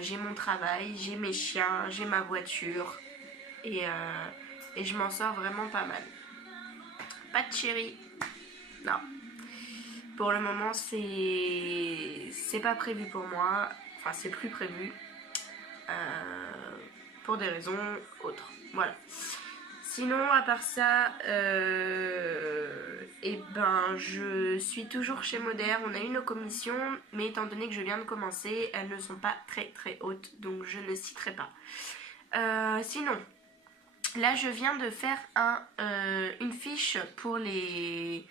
j'ai mon travail, j'ai mes chiens, j'ai ma voiture et je m'en sors vraiment pas mal. Pas de chéri, non. Pour le moment c'est pas prévu pour moi, enfin c'est plus prévu pour des raisons autres, voilà. Sinon à part ça, et ben je suis toujours chez Modère, on a eu nos commissions, mais étant donné que je viens de commencer, elles ne sont pas très hautes, donc je ne citerai pas. Sinon, là je viens de faire une fiche pour les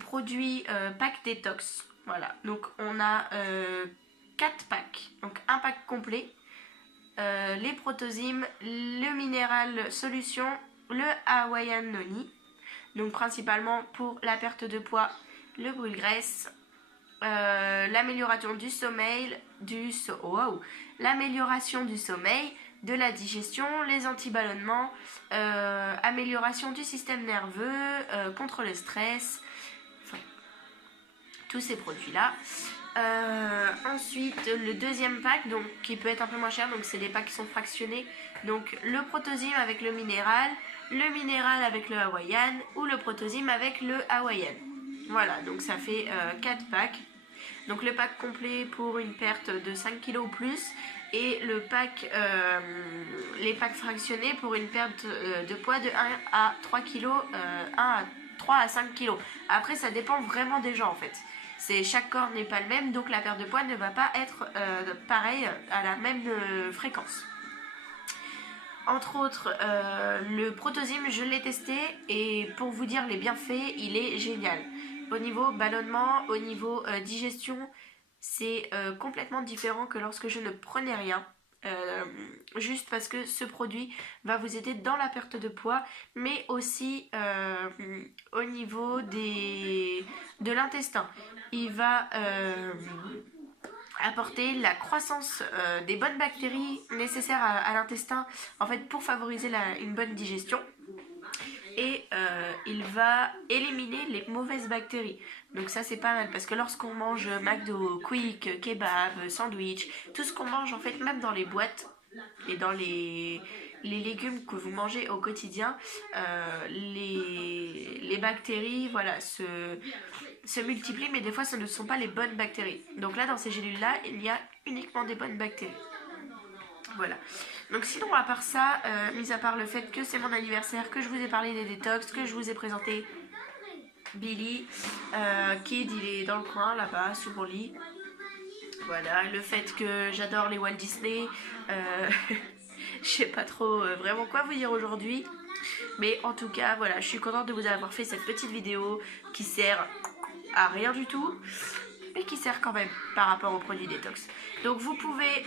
produits pack détox. Voilà, donc on a 4 packs, donc un pack complet, les protozymes, le minéral solution, le Hawaiian Noni, donc principalement pour la perte de poids, le brûle-graisse, l'amélioration du sommeil, de la digestion, les antiballonnements, amélioration du système nerveux, contre le stress, enfin, tous ces produits-là. Ensuite, le deuxième pack, donc, qui peut être un peu moins cher, donc c'est des packs qui sont fractionnés. Donc le protozyme avec le minéral avec le Hawaiian ou le protozyme avec le Hawaiian. Voilà, donc ça fait 4 packs. Donc le pack complet pour une perte de 5 kg ou plus et le pack, les packs fractionnés pour une perte de poids de 1 à 3 kg, 3 à 5 kg. Après ça dépend vraiment des gens en fait. Chaque corps n'est pas le même, donc la perte de poids ne va pas être pareille à la même fréquence. Entre autres, le protozyme, je l'ai testé et pour vous dire les bienfaits, il est génial. Au niveau ballonnement, au niveau digestion, c'est complètement différent que lorsque je ne prenais rien. Juste parce que ce produit va vous aider dans la perte de poids, mais aussi au niveau de l'intestin. Il va apporter la croissance des bonnes bactéries nécessaires à l'intestin, en fait, pour favoriser une bonne digestion. Et il va éliminer les mauvaises bactéries. Donc ça c'est pas mal parce que lorsqu'on mange McDo, Quick, kebab, sandwich, tout ce qu'on mange en fait même dans les boîtes et dans les légumes que vous mangez au quotidien, les bactéries voilà, se multiplient, mais des fois ce ne sont pas les bonnes bactéries. Donc là dans ces gélules là il y a uniquement des bonnes bactéries. Voilà. Donc sinon à part ça, mis à part le fait que c'est mon anniversaire, que je vous ai parlé des détox, que je vous ai présenté Billy, Kid il est dans le coin là-bas sous mon lit. Voilà, le fait que j'adore les Walt Disney, je sais pas trop vraiment quoi vous dire aujourd'hui. Mais en tout cas voilà, je suis contente de vous avoir fait cette petite vidéo qui sert à rien du tout, mais qui sert quand même par rapport aux produits détox. Donc vous pouvez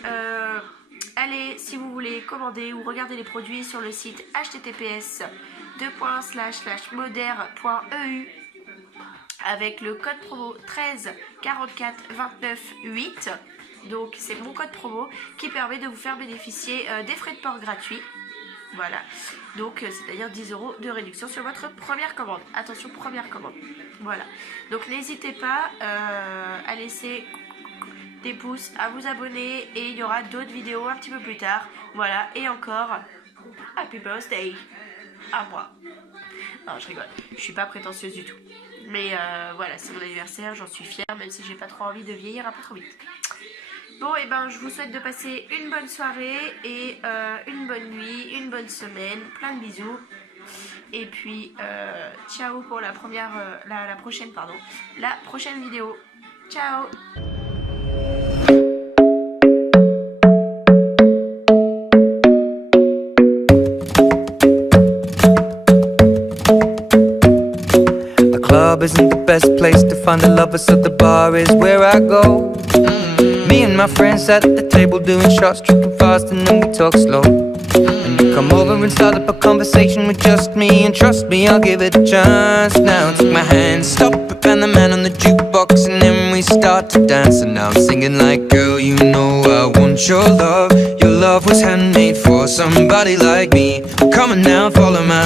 allez, si vous voulez, commander ou regarder les produits sur le site https://modère.eu avec le code promo 13 44 29 8. Donc c'est mon code promo qui permet de vous faire bénéficier des frais de port gratuits. Voilà, donc c'est-à-dire 10 € de réduction sur votre première commande. Attention, première commande. Voilà, donc n'hésitez pas à laisser des pouces, à vous abonner et il y aura d'autres vidéos un petit peu plus tard. Voilà, et encore Happy Birthday à moi. Non, je rigole, je suis pas prétentieuse du tout. Mais voilà, c'est mon anniversaire, j'en suis fière, même si j'ai pas trop envie de vieillir un peu trop vite. Bon, et ben je vous souhaite de passer une bonne soirée et une bonne nuit, une bonne semaine, plein de bisous. Et puis ciao pour la prochaine vidéo. Ciao. The club isn't the best place to find the lovers, so the bar is where I go. Me and my friends at the table doing shots, tripping fast, and then we talk slow. And you come over and start up a conversation with just me, and trust me, I'll give it a chance. Now take my hand, stop it, and the man on the jukebox, and then we start to dance. And now I'm singing like, girl, you know I want your love. Your love was handmade for somebody like me. Come on now, follow my